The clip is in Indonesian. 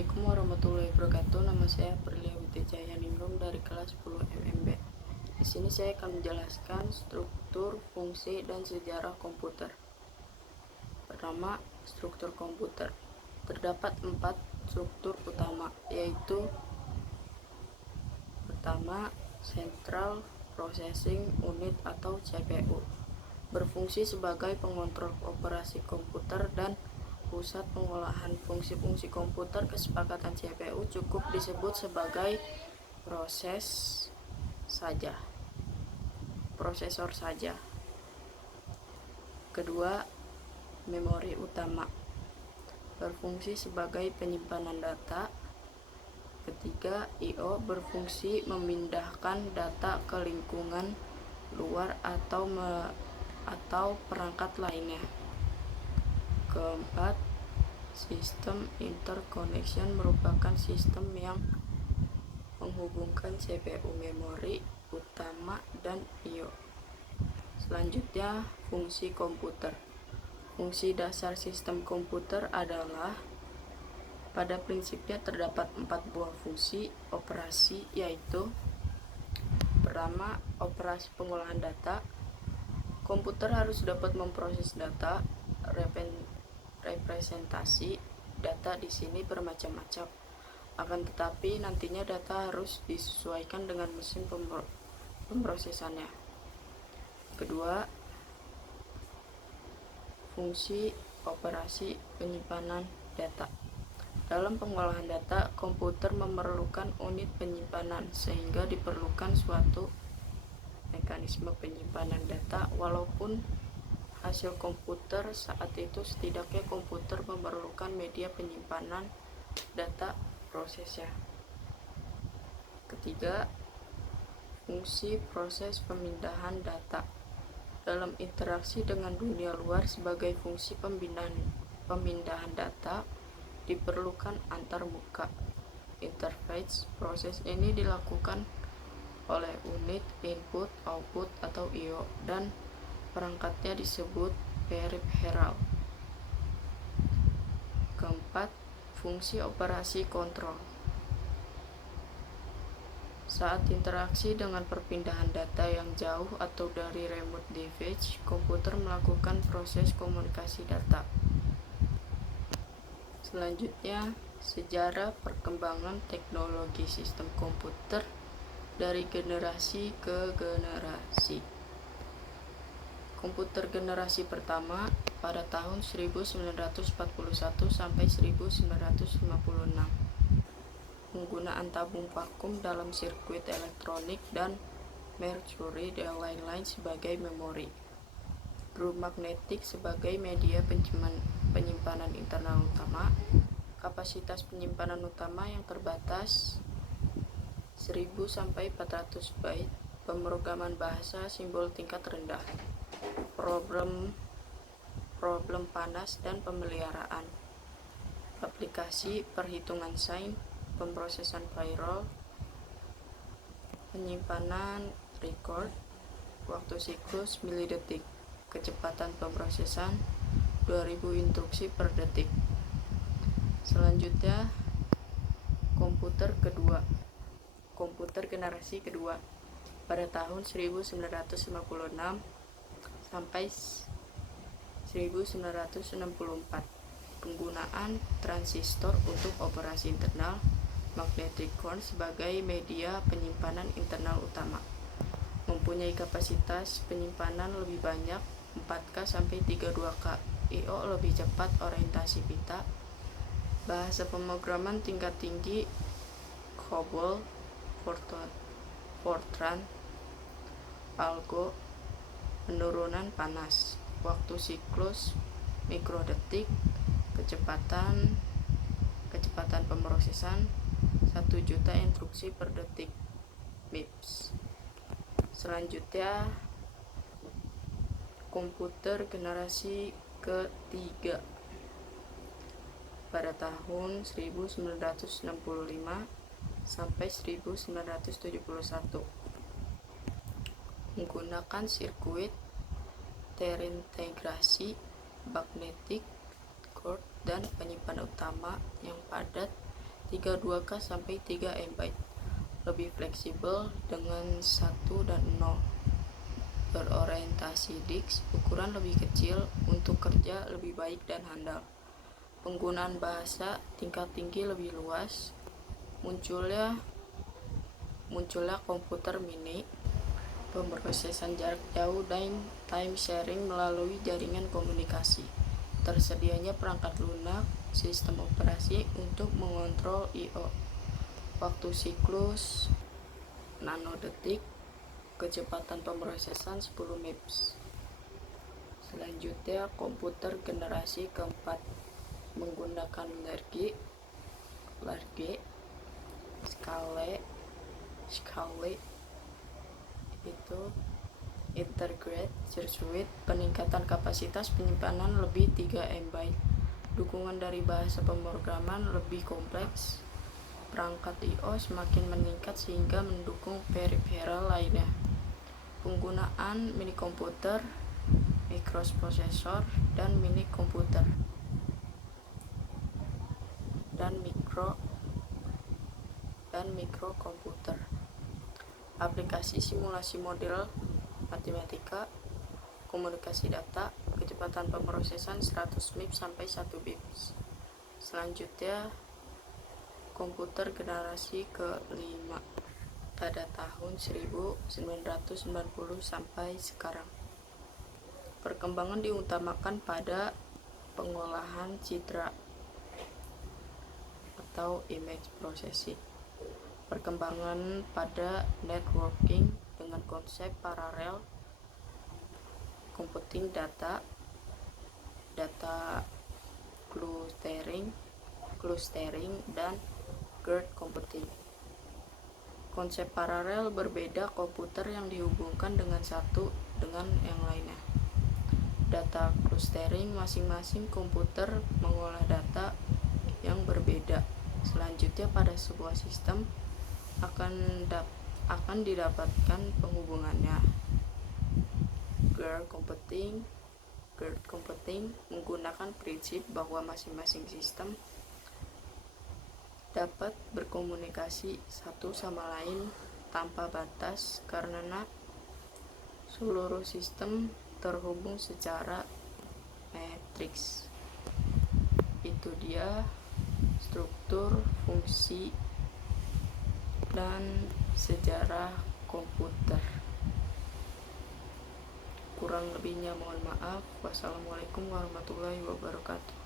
Assalamualaikum warahmatullahi wabarakatuh. Nama saya Prilia Wijaya Ningrum dari kelas 10 MMB. Di sini saya akan menjelaskan struktur, fungsi, dan sejarah komputer. Pertama, struktur komputer. Terdapat 4 struktur utama, yaitu pertama, Central Processing Unit atau CPU, berfungsi sebagai pengontrol operasi komputer dan pusat pengolahan fungsi-fungsi komputer. Kesepakatan CPU cukup disebut sebagai prosesor saja. Kedua, memori utama, berfungsi sebagai penyimpanan data. Ketiga, I/O, berfungsi memindahkan data ke lingkungan luar atau perangkat lainnya. Keempat, sistem interconnection, merupakan sistem yang menghubungkan CPU, memori utama, dan I/O. Selanjutnya, fungsi komputer. Fungsi dasar sistem komputer adalah, pada prinsipnya terdapat 4 buah fungsi operasi, yaitu pertama, operasi pengolahan data. Komputer harus dapat memproses data. Representasi data di sini bermacam-macam. Akan tetapi nantinya data harus disesuaikan dengan mesin pemrosesannya. Kedua, fungsi operasi penyimpanan data. Dalam pengolahan data, komputer memerlukan unit penyimpanan, sehingga diperlukan suatu mekanisme penyimpanan data. Walaupun hasil komputer saat itu, setidaknya komputer memerlukan media penyimpanan data prosesnya. Ketiga, fungsi proses pemindahan data. Dalam interaksi dengan dunia luar, sebagai fungsi pemindahan data diperlukan antarmuka, interface. Proses ini dilakukan oleh unit input, output, atau I/O, dan perangkatnya disebut peripheral. Keempat, fungsi operasi kontrol. Saat interaksi dengan perpindahan data yang jauh atau dari remote device, komputer melakukan proses komunikasi data. Selanjutnya, sejarah perkembangan teknologi sistem komputer dari generasi ke generasi. Komputer generasi pertama pada tahun 1941 sampai 1956. Penggunaan tabung vakum dalam sirkuit elektronik dan mercury dan lain-lain sebagai memori. Drum magnetik sebagai media penyimpanan internal utama. Kapasitas penyimpanan utama yang terbatas 1000 sampai 400 byte. Pemrograman bahasa simbol tingkat rendah. Problem panas dan pemeliharaan. Aplikasi perhitungan sains, pemrosesan viral, penyimpanan record, waktu siklus milidetik, kecepatan pemrosesan 2000 instruksi per detik. Selanjutnya, komputer generasi kedua pada tahun 1956 sampai 1964. Penggunaan transistor untuk operasi internal, magnetic core sebagai media penyimpanan internal utama. Mempunyai kapasitas penyimpanan lebih banyak, 4K sampai 32K. I/O lebih cepat, orientasi pita. Bahasa pemrograman tingkat tinggi, COBOL, Fortran, Algo. Penurunan panas, waktu siklus mikrodetik, kecepatan pemrosesan 1 juta instruksi per detik, MIPS. Selanjutnya, komputer generasi ketiga pada tahun 1965 sampai 1971. Menggunakan sirkuit terintegrasi, magnetic core, dan penyimpanan utama yang padat 32K sampai 3 MB, lebih fleksibel dengan 1 dan 0, berorientasi disk, ukuran lebih kecil untuk kerja lebih baik dan handal. Penggunaan bahasa tingkat tinggi lebih luas, munculnya komputer mini, pemrosesan jarak jauh dan time sharing melalui jaringan komunikasi. Tersedianya perangkat lunak, sistem operasi untuk mengontrol I/O, waktu siklus nanodetik, kecepatan pemrosesan 10 MIPS. Selanjutnya, komputer generasi keempat menggunakan Large, Scale itu Integrated Circuit, peningkatan kapasitas penyimpanan lebih 3 MB, dukungan dari bahasa pemrograman lebih kompleks, perangkat I/O semakin meningkat sehingga mendukung peripheral lainnya. Penggunaan mini komputer, mikroprosesor, dan mini komputer dan mikrokomputer. Aplikasi simulasi model matematika, komunikasi data, kecepatan pemrosesan 100 MIPS sampai 1 BIPS. Selanjutnya, komputer generasi ke-5 pada tahun 1990 sampai sekarang. Perkembangan diutamakan pada pengolahan citra atau image processing. Perkembangan pada networking dengan konsep paralel computing, data clustering, dan geared computing. Konsep paralel berbeda komputer yang dihubungkan dengan satu dengan yang lainnya. Data clustering, masing-masing komputer mengolah data yang berbeda. Selanjutnya, pada sebuah sistem akan didapatkan penghubungannya. Geared computing menggunakan prinsip bahwa masing-masing sistem dapat berkomunikasi satu sama lain tanpa batas karena seluruh sistem terhubung secara matriks. Itu dia struktur, fungsi, dan sejarah komputer. Kurang lebihnya mohon maaf. Wassalamualaikum warahmatullahi wabarakatuh.